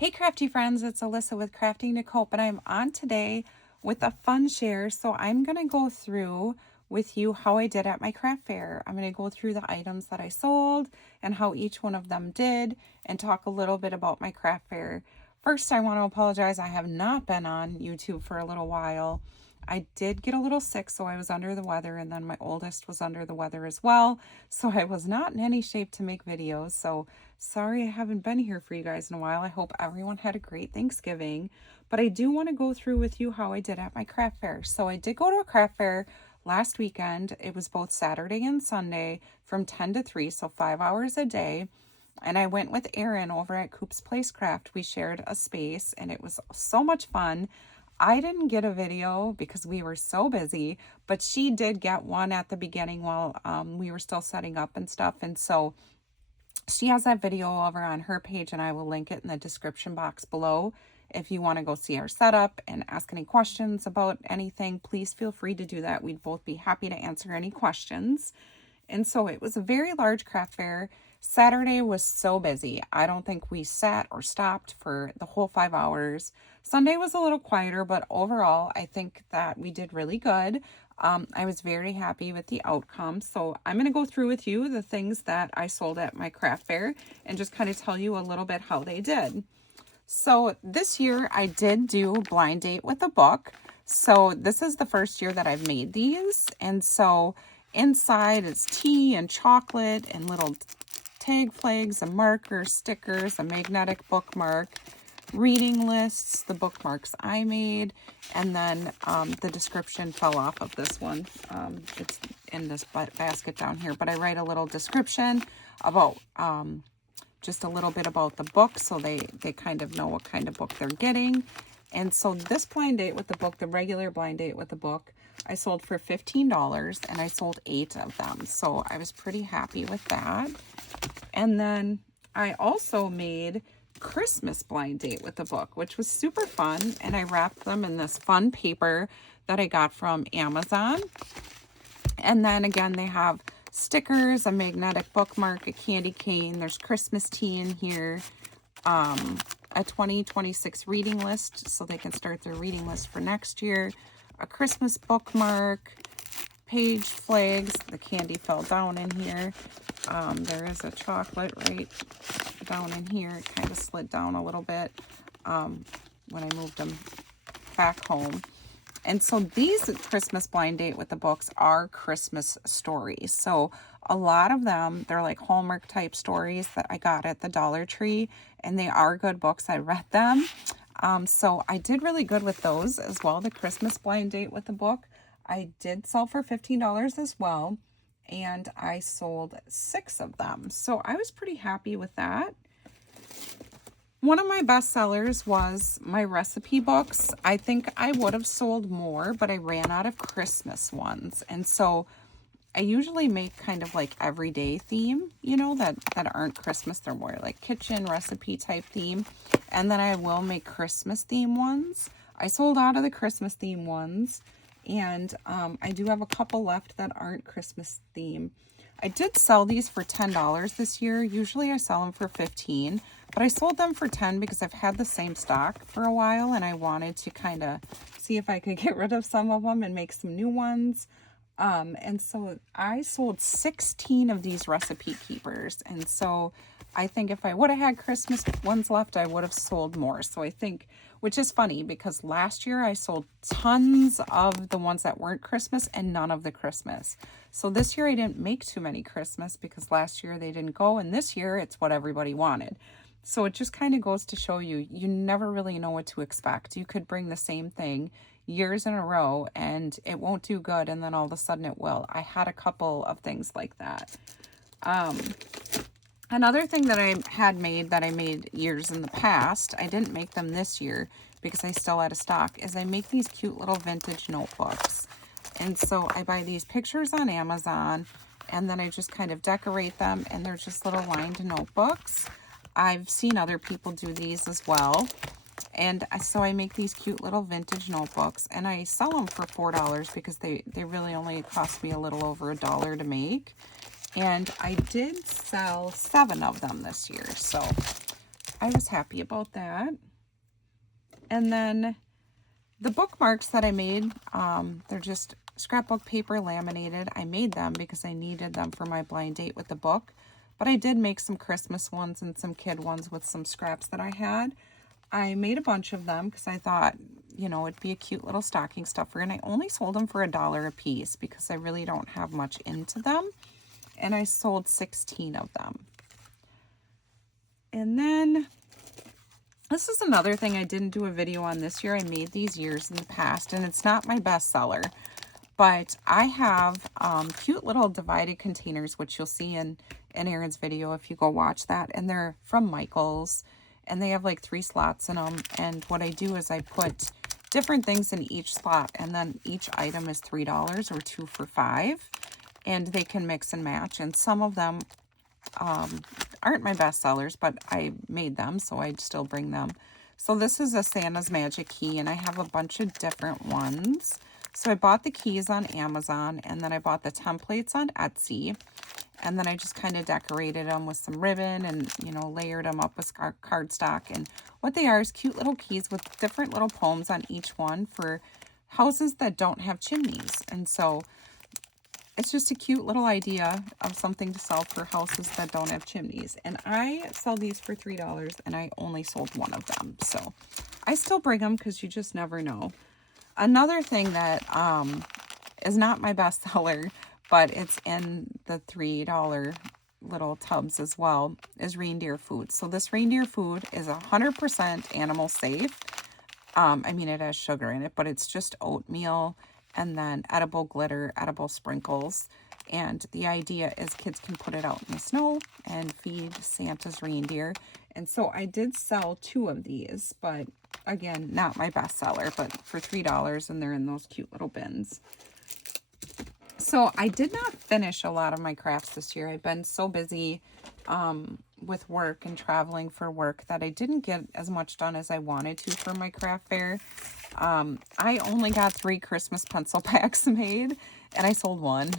Hey crafty friends, it's Alyssa with Crafting to Cope, and I'm on today with a fun share. So I'm going to go through with you how I did at my craft fair. I'm going to go through the items that I sold and how each one of them did and talk a little bit about my craft fair. First, I want to apologize. I have not been on YouTube for a little while. I did get a little sick, so I was under the weather, and then my oldest was under the weather as well. So I was not in any shape to make videos. So sorry I haven't been here for you guys in a while. I hope everyone had a great Thanksgiving. But I do want to go through with you how I did at my craft fair. So I did go to a craft fair last weekend. It was both Saturday and Sunday from 10 to 3, so 5 hours a day. And I went with Erin over at Coop's Place Craft. We shared a space and it was so much fun. I didn't get a video because we were so busy, but she did get one at the beginning while we were still setting up and stuff. And so she has that video over on her page, and I will link it in the description box below. If you want to go see our setup and ask any questions about anything, please feel free to do that. We'd both be happy to answer any questions. And so it was a very large craft fair. Saturday was so busy. I don't think we sat or stopped for the whole 5 hours. Sunday was a little quieter, but overall, I think that we did really good. I was very happy with the outcome. So I'm going to go through with you the things that I sold at my craft fair and just kind of tell you a little bit how they did. So this year I did do blind date with a book. So this is the first year that I've made these. And so inside is tea and chocolate and little tag flags and markers, stickers, a magnetic bookmark, reading lists, the bookmarks I made, and then the description fell off of this one. It's in this basket down here, but I write a little description about just a little bit about the book so they kind of know what kind of book they're getting. And so this blind date with the book, the regular blind date with the book, I sold for $15 and I sold 8 of them. So I was pretty happy with that. And then I also made Christmas blind date with the book, which was super fun. And I wrapped them in this fun paper that I got from Amazon. And then again, they have stickers, a magnetic bookmark, a candy cane. There's Christmas tea in here, a 2026 reading list so they can start their reading list for next year, a Christmas bookmark, page flags. The candy fell down in here. There is a chocolate right down in here. It kind of slid down a little bit when I moved them back home. And so these Christmas blind date with the books are Christmas stories. So a lot of them, they're like Hallmark type stories that I got at the Dollar Tree, and they are good books. I read them. So I did really good with those as well. The Christmas blind date with the book, I did sell for $15 as well, and I sold 6 of them. So I was pretty happy with that. One of my best sellers was my recipe books. I think I would have sold more, but I ran out of Christmas ones. And so I usually make kind of like everyday theme, you know, that aren't Christmas. They're more like kitchen recipe type theme. And then I will make Christmas theme ones. I sold out of the Christmas theme ones. And I do have a couple left that aren't Christmas theme. I did sell these for $10 this year. Usually I sell them for $15, but I sold them for $10 because I've had the same stock for a while and I wanted to kind of see if I could get rid of some of them and make some new ones. And so I sold 16 of these recipe keepers. And so I think if I would have had Christmas ones left, I would have sold more. So I think, which is funny because last year I sold tons of the ones that weren't Christmas and none of the Christmas. So this year I didn't make too many Christmas because last year they didn't go, and this year it's what everybody wanted. So it just kind of goes to show you, you never really know what to expect. You could bring the same thing years in a row and it won't do good, and then all of a sudden it will. I had a couple of things like that. Another thing that I had made that I made years in the past, I didn't make them this year because I still had a stock, is I make these cute little vintage notebooks. And so I buy these pictures on Amazon and then I just kind of decorate them, and they're just little lined notebooks. I've seen other people do these as well. And so I make these cute little vintage notebooks and I sell them for $4 because they really only cost me a little over $1 to make. And I did sell 7 of them this year. So I was happy about that. And then the bookmarks that I made, they're just scrapbook paper laminated. I made them because I needed them for my blind date with the book. But I did make some Christmas ones and some kid ones with some scraps that I had. I made a bunch of them because I thought, you know, it'd be a cute little stocking stuffer. And I only sold them for $1 a piece because I really don't have much into them. And I sold 16 of them. And then this is another thing I didn't do a video on this year. I made these years in the past, and it's not my bestseller. But I have cute little divided containers, which you'll see in Erin's video if you go watch that. And they're from Michael's. And they have like 3 slots in them. And what I do is I put different things in each slot. And then each item is $3 or 2 for $5. And they can mix and match. And some of them aren't my best sellers, but I made them, so I'd still bring them. So this is a Santa's Magic Key, and I have a bunch of different ones. So I bought the keys on Amazon, and then I bought the templates on Etsy, and then I just kind of decorated them with some ribbon and, you know, layered them up with cardstock. And what they are is cute little keys with different little poems on each one for houses that don't have chimneys. And so it's just a cute little idea of something to sell for houses that don't have chimneys. And I sell these for $3, and I only sold one of them. So I still bring them because you just never know. Another thing that is not my best seller, but it's in the $3 little tubs as well, is reindeer food. So this reindeer food is 100% animal safe. I mean, it has sugar in it, but it's just oatmeal and then edible glitter, edible sprinkles. And the idea is kids can put it out in the snow and feed Santa's reindeer. And so I did sell 2 of these, but again, not my best seller, but for $3, and they're in those cute little bins. So I did not finish a lot of my crafts this year. I've been so busy with work and traveling for work that I didn't get as much done as I wanted to for my craft fair. I only got 3 Christmas pencil packs made, and I sold 1.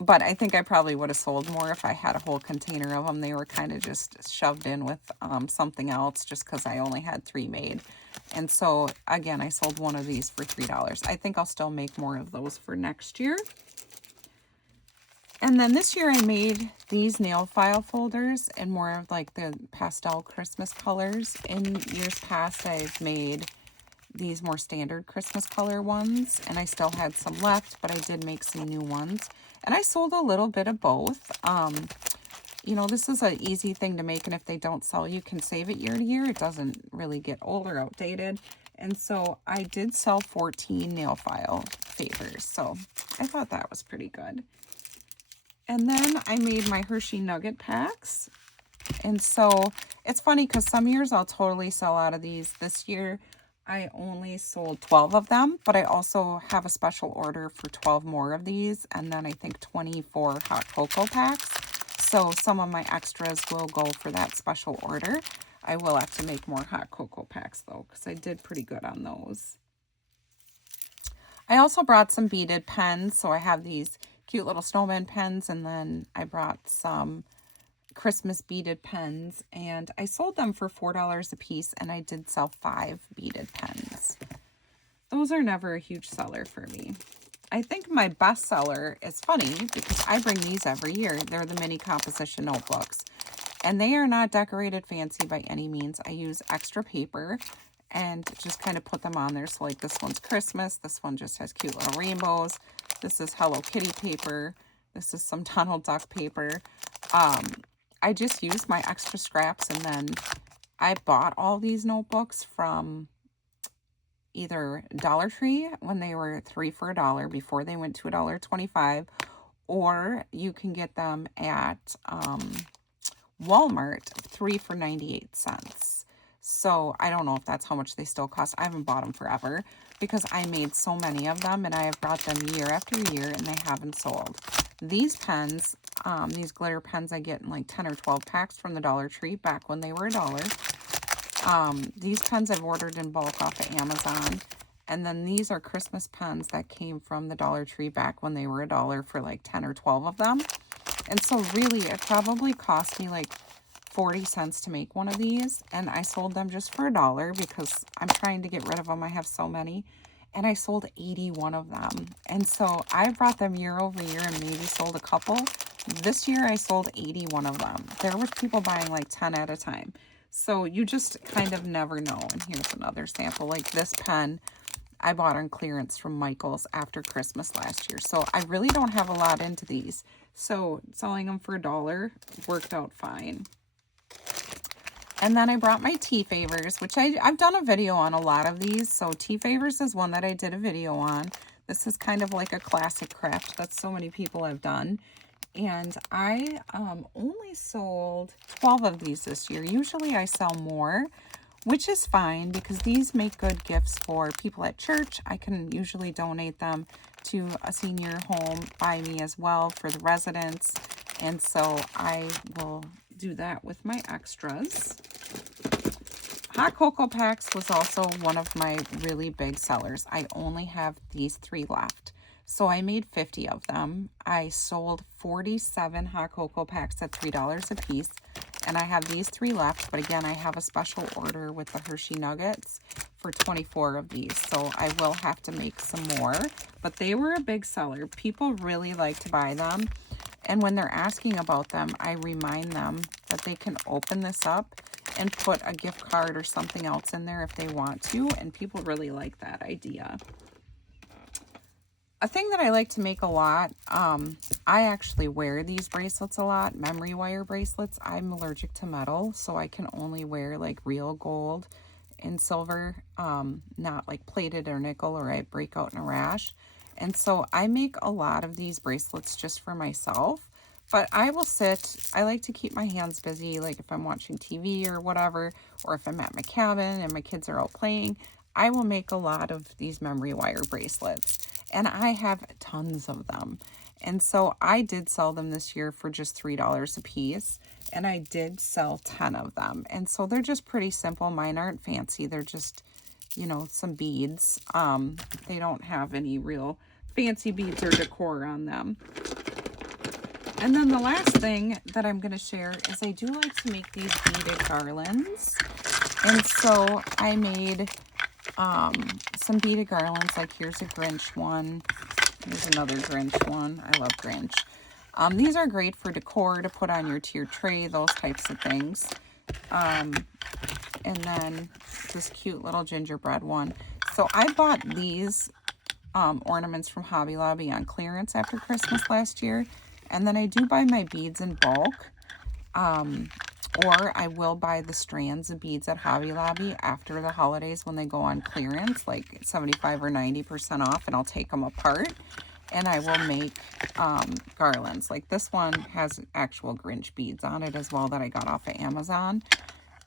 But I think I probably would have sold more if I had a whole container of them. They were kind of just shoved in with something else just because I only had 3 made. And so, again, I sold 1 of these for $3. I think I'll still make more of those for next year. And then this year I made these nail file folders in more of like the pastel Christmas colors. In years past, I've made these more standard Christmas color ones, and I still had some left, but I did make some new ones. And I sold a little bit of both. You know, this is an easy thing to make, and if they don't sell, you can save it year to year. It doesn't really get old or outdated. And so I did sell 14 nail file favors, so I thought that was pretty good. And then I made my Hershey Nugget packs. And so it's funny because some years I'll totally sell out of these. This year I only sold 12 of them, but I also have a special order for 12 more of these. And then I think 24 hot cocoa packs. So some of my extras will go for that special order. I will have to make more hot cocoa packs though, because I did pretty good on those. I also brought some beaded pens. So I have these cute little snowman pens, and then I brought some Christmas beaded pens, and I sold them for $4 a piece, and I did sell 5 beaded pens. Those are never a huge seller for me. I think my best seller is funny because I bring these every year. They're the mini composition notebooks, and they are not decorated fancy by any means. I use extra paper and just kind of put them on there. So like this one's Christmas. This one just has cute little rainbows. This is Hello Kitty paper. This is some Donald Duck paper. I just used my extra scraps, and then I bought all these notebooks from either Dollar Tree when they were 3 for $1 before they went to $1.25, or you can get them at Walmart 3 for 98 cents. So I don't know if that's how much they still cost. I haven't bought them forever because I made so many of them, and I have brought them year after year, and they haven't sold. These pens, these glitter pens, I get in like 10 or 12 packs from the Dollar Tree back when they were $1. These pens I've ordered in bulk off of Amazon. And then these are Christmas pens that came from the Dollar Tree back when they were $1 for like 10 or 12 of them. And so really it probably cost me like 40 cents to make one of these, and I sold them just for $1 because I'm trying to get rid of them. I have so many, and I sold 81 of them. And so I brought them year over year and maybe sold a couple. This year I sold 81 of them. There was people buying like 10 at a time. So you just kind of never know. And here's another sample. Like this pen, I bought on clearance from Michael's after Christmas last year. So I really don't have a lot into these. So selling them for $1 worked out fine. And then I brought my tea favors, which I've done a video on a lot of these. So tea favors is one that I did a video on. This is kind of like a classic craft that so many people have done. And I only sold 12 of these this year. Usually I sell more, which is fine because these make good gifts for people at church. I can usually donate them to a senior home by me as well for the residents. And so I will do that with my extras. Hot cocoa packs was also one of my really big sellers. I only have these 3 left. So I made 50 of them. I sold 47 hot cocoa packs at $3 a piece. And I have these 3 left. But again, I have a special order with the Hershey Nuggets for 24 of these. So I will have to make some more. But they were a big seller. People really like to buy them. And when they're asking about them, I remind them that they can open this up and put a gift card or something else in there if they want to. And people really like that idea. A thing that I like to make a lot, I actually wear these bracelets a lot, memory wire bracelets. I'm allergic to metal, so I can only wear like real gold and silver, not like plated or nickel, or I break out in a rash. And so I make a lot of these bracelets just for myself, but I will sit, I like to keep my hands busy, like if I'm watching TV or whatever, or if I'm at my cabin and my kids are out playing, I will make a lot of these memory wire bracelets. And I have tons of them. And so I did sell them this year for just $3 a piece. And I did sell 10 of them. And so they're just pretty simple. Mine aren't fancy. They're just, you know, some beads. They don't have any real fancy beads or decor on them. And then the last thing that I'm going to share is I do like to make these beaded garlands. And so I made some beaded garlands. Like here's a Grinch one. Here's another Grinch one. I love Grinch. These are great for decor to put on your tiered tray, those types of things. And then this cute little gingerbread one. So I bought these ornaments from Hobby Lobby on clearance after Christmas last year. And then I do buy my beads in bulk. Or I will buy the strands of beads at Hobby Lobby after the holidays when they go on clearance, like 75 or 90% off, and I'll take them apart. And I will make garlands. Like this one has actual Grinch beads on it as well that I got off of Amazon.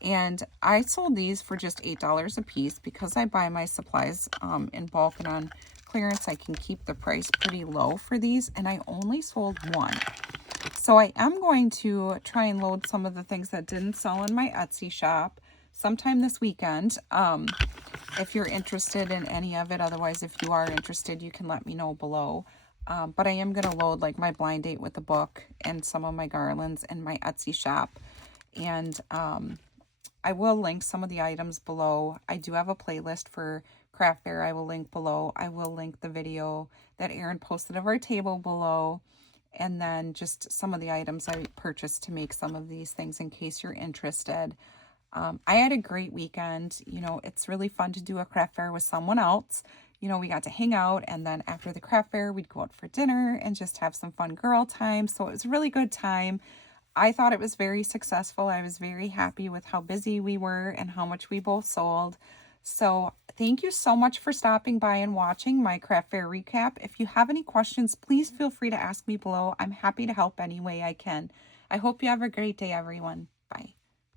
And I sold these for just $8 a piece because I buy my supplies in bulk and on clearance. I can keep the price pretty low for these, and I only sold one. So I am going to try and load some of the things that didn't sell in my Etsy shop sometime this weekend. If you're interested in any of it. Otherwise, if you are interested, you can let me know below. But I am going to load like my blind date with the book and some of my garlands in my Etsy shop. And I will link some of the items below. I do have a playlist for craft fair. I will link below. I will link the video that Erin posted of our table below. And then just some of the items I purchased to make some of these things in case you're interested. I had a great weekend. You know, it's really fun to do a craft fair with someone else. You know, we got to hang out, and then after the craft fair, we'd go out for dinner and just have some fun girl time. So it was a really good time. I thought it was very successful. I was very happy with how busy we were and how much we both sold. So thank you so much for stopping by and watching my craft fair recap. If you have any questions, please feel free to ask me below. I'm happy to help any way I can. I hope you have a great day, everyone.